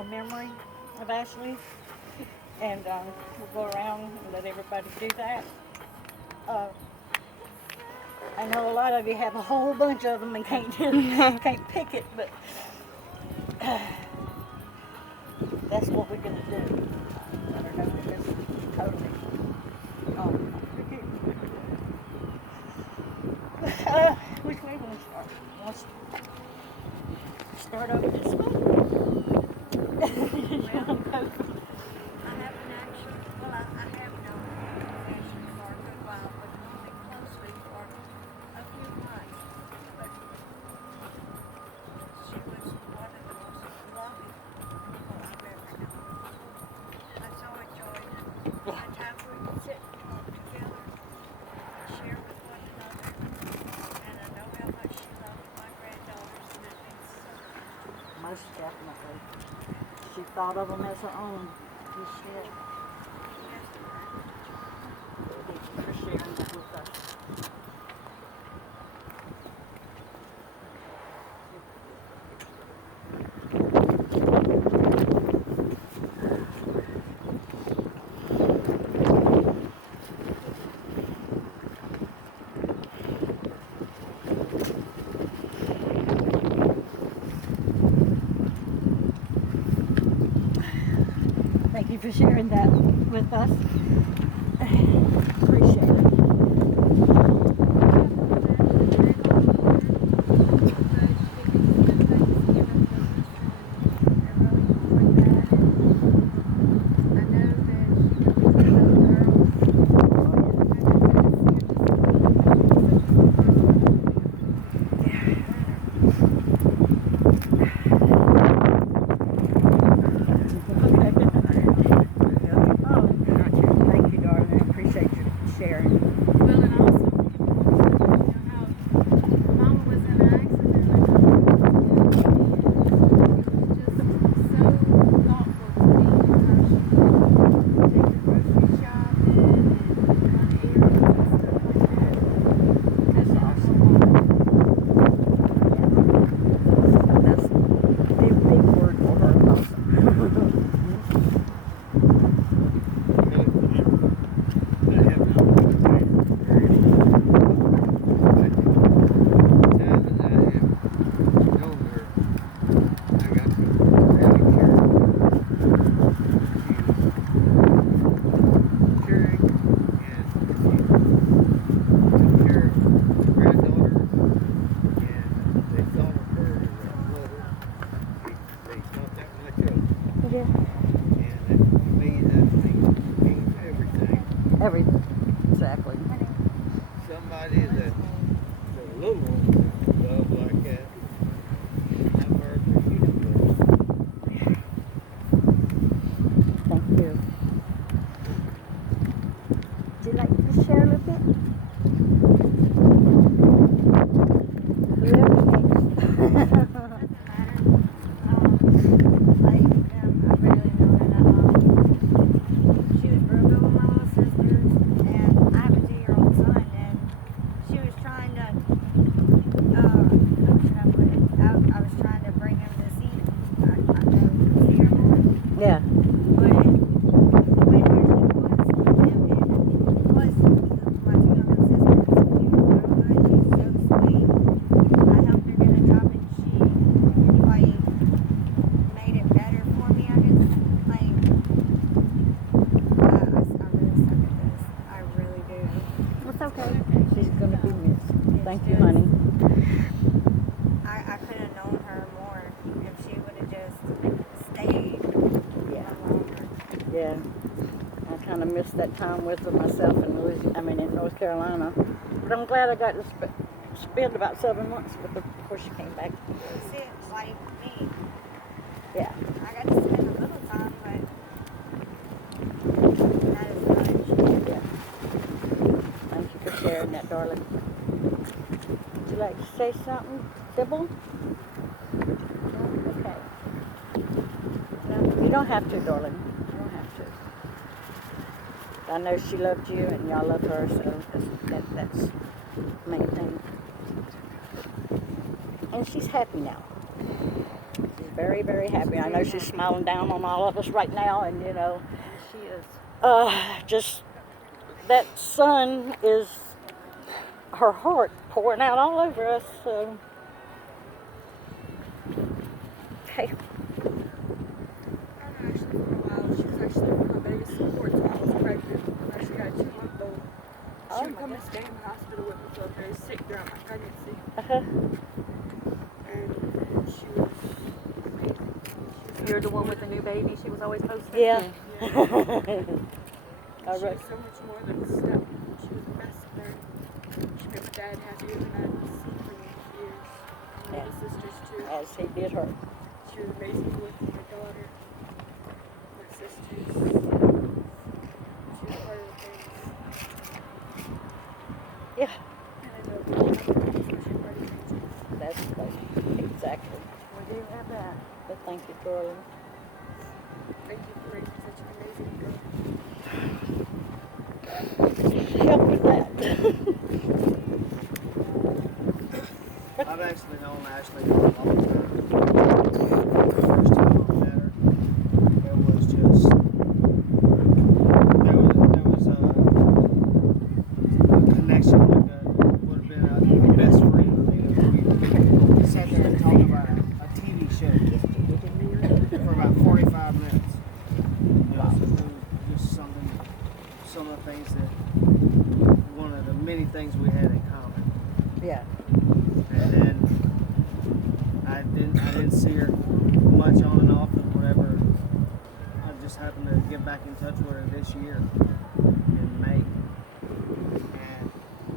a memory of Ashley, and we'll go around and let everybody do that. Uh, I know a lot of you have a whole bunch of them and can't can't pick it, but that's what we're gonna do. Let her know this totally. Um, which way we want to start? Want to start over this way? I haven't actually, well, I have known Ashley for a good while, but only closely for a few months. But she was one of the most loving people I've ever known. I so enjoyed the times we could sit and talk together, share with one another, and I know how much she loved my granddaughters, and that means so much. Most definitely. She thought of them as her own. Yes, she did. Yes, Thank you for sharing that with us. Thank you for sharing that with us. Appreciate it. Thank you, darling. I appreciate you sharing. Well, and also, how Mama was in an accident, and it was just so thoughtful to me how she would take the grocery shopping and run errands and stuff like that. That's awesome. That's a big word for her. Awesome. Yeah. Everything. Exactly. Somebody that's a little love like that, I'm very appreciative of. Thank you. Would you like to share a little bit? Whoever needs. She was real good with my little sisters, and I have a 2-year-old son, and she was trying to, how should I put it? I was trying to bring him to see, I know, see her more, Yeah. but when she was, my 2 younger sisters, she was real good, she's so sweet. I helped her get a job, and she, like, made it better for me, I guess, like, I really suck at this. I really do. It's okay. She's going to be missed. It's Thank you, just- honey. I could have known her more if she would have just stayed Yeah. longer. Yeah. I kind of missed that time with her myself in North Carolina. But I'm glad I got to spend about 7 months with her before she came back. See, it's like me. Yeah. I got to spend a little time, but not as much. Yeah. Thank you for sharing that, darling. Would you like to say something, Sybil? No? Okay. No, you don't have to, darling. You don't have to. I know she loved you and y'all love her, so that's the main thing. And she's happy now. She's very, very happy. I know she's smiling down on all of us right now, and you know, She is. just that sun is her heart pouring out all over us. So, okay. I know actually for a while she was actually one of my biggest supports when I was pregnant. When I actually got a 2-month-old. She Oh would my come and God. stay in the hospital with me because I was very sick throughout my pregnancy. Uh-huh. And she was amazing. You're the one with the new baby. She was always posting. Yeah. She All was right. so much more than a step. She was the best friend. She made my dad happier than I'd seen for years. And my Yeah. little sisters too. As he did her. She was amazing with my daughter, my sisters. She was part of the family. Yeah. And I know that especially part of the family. That's right. Exactly. We do have that. But thank you for Thank you for raising such an amazing girl. help with that. I've actually known Ashley for a long time. The first time I met her, it was just there was a connection like would have been a best friend. We sat there and talked about a TV show for about 45 minutes. You know, so it was just something, some of the things that one of the many things we had in common. Yeah. And then I didn't see her much on and off and whatever. I just happened to get back in touch with her this year in May, and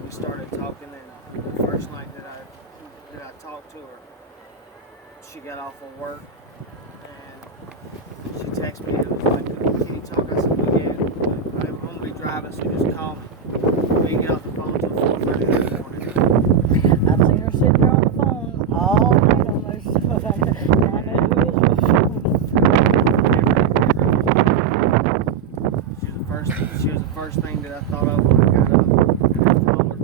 we started talking. And the first night that I talked to her, she got off of work and she texted me and was like, "Can you talk?" I said, "Well, yeah, I'm gonna be driving, so just call me." We didn't get off the phone until 4:30 in the morning. I've seen her sitting there on the phone all night almost. I know who it is. She was the first thing that I thought of when I got up and I told her.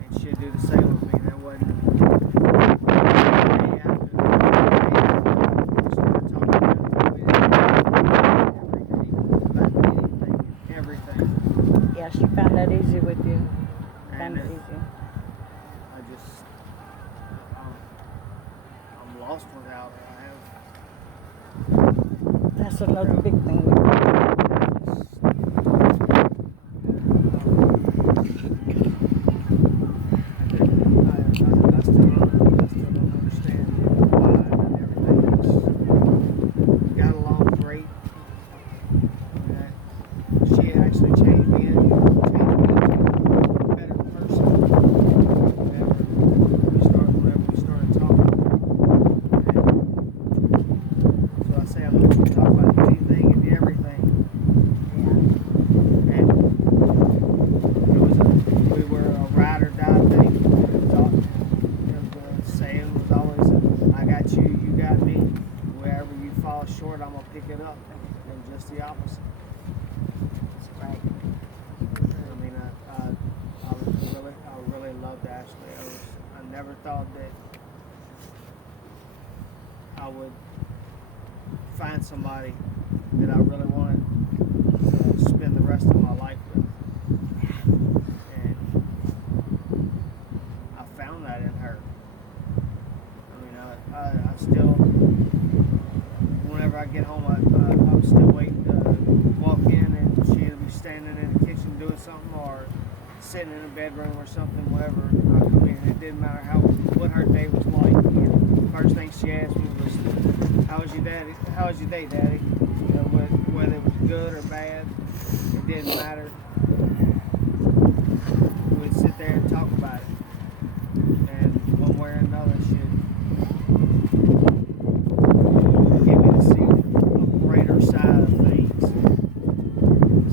And she'd do the same with me. There wasn't the day after we started talking about everything. Yeah, she found that easy with you. Found it And easy. I'm lost without her. That's another big thing. I still don't understand why and everything. We got along great. She actually changed me into a better person whenever we started talking. And so I say I'm going to talk about anything and everything. And we were a ride or die thing. The saying was always, I got you, you got me. Wherever you fall short, I'm going to pick it up. And just the opposite. That's right. I mean, I really loved Ashley. I never thought that I would find somebody that I really wanted to spend the rest of my life with. And I found that in her. I mean, I still, whenever I get home, I'm still waiting to walk in and she'll be standing in the kitchen doing something or sitting in a bedroom or something, whatever. I come in, it didn't matter what her day was like. You know, first thing she asked me was, "How was your daddy? How was your day, Daddy?" You know, whether it was good or bad, it didn't matter. We'd sit there and talk about it, and one way or another, she'd get me to see a greater side of things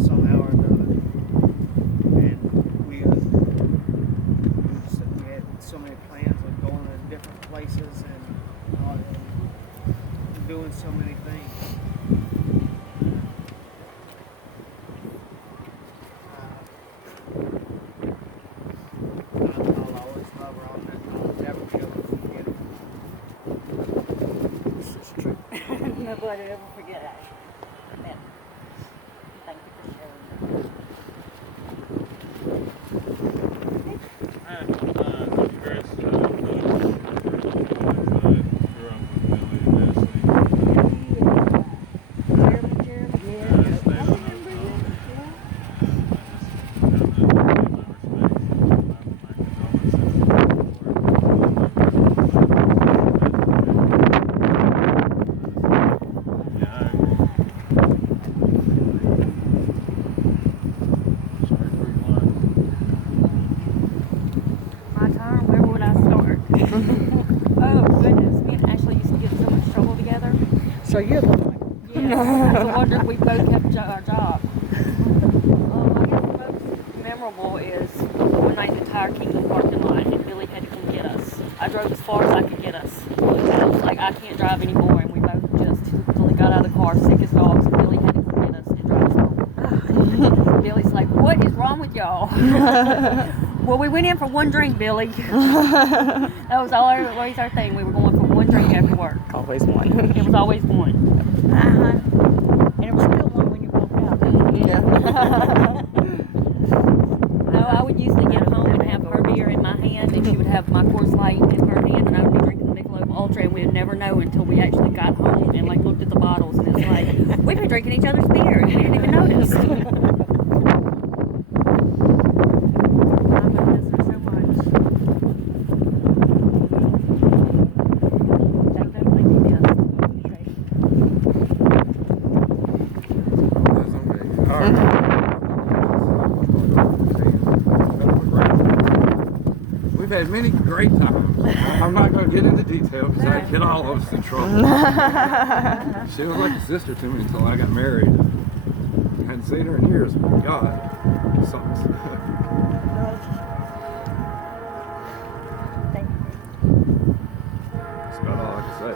somehow or another. And we had so many plans of going to different places and doing so many things. I'll always love her. I'll never be able to forget her. nobody ever forget Ashley. Amen. Thank you for sharing. Hi, Chris. Grew up with Billy and Ashley. Jeremy, Stayed on those My turn. Where would I start? Oh goodness, me and Ashley used to get in so much trouble together. So you're the one. Yeah, it's a wonder we both kept our job. I guess the most memorable is one night in the Tire Kingdom parking lot, and Billy had to come get us. I drove as far as I could get us. I was like, I can't drive anymore, and we both just totally got out of the car, sick as dogs, and Billy had to come get us and drive us home. Billy's like, what is wrong with y'all? Well, we went in for one drink, Billy. That was always our thing. We were going for one drink after work. Always one. It was always one. And it was still one when you walked out. Yeah. No, I would usually get home and have her beer in my hand, and she would have my Coors Light in her hand, and I would be drinking the Michelob Ultra, and we'd never know until we actually got home and like looked at the bottles, and it's like we've been drinking each other's beer, and we didn't even notice. I miss her so much. That definitely be missed. That's okay. All right. We've had many great times. I'm not going to get into detail because I'd get all of us in trouble. She was like a sister to me until I got married. I hadn't seen her in years. But God, it sucks. Thank you. That's about all I can say.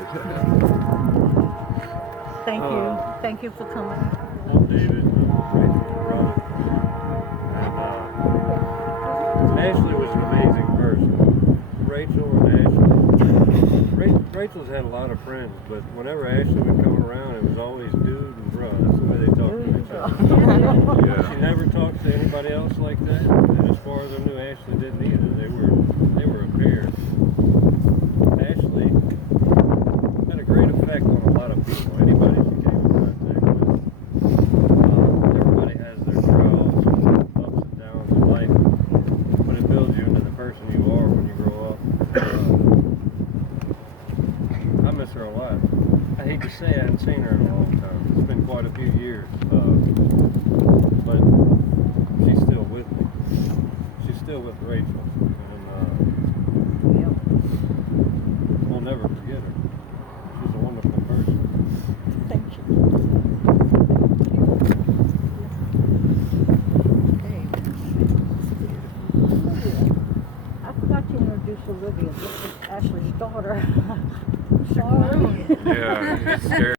Thank you. Thank you for coming. I'm David, Rachel's brother. And Ashley was an amazing person. Rachel and Ashley. Rachel's had a lot of friends, but whenever Ashley would come around, it was always dude and bruh. That's the way they talked to each other. Yeah. She never talked to anybody else like that. And as far as I knew, Ashley didn't either. They were a pair. Ashley had a great effect on a lot of people. Anybody she came in contact with. Everybody has their trials, ups and downs in life, but it builds you into the person you are when you grow up. I miss her a lot. I hate to say I haven't seen her in a long time. It's been quite a few years, but she's still with me. She's still with Rachel, and we'll never forget her. She's a wonderful person. Thank you. I forgot to introduce Olivia. This is Ashley's daughter. Sorry. Yeah, it's scary.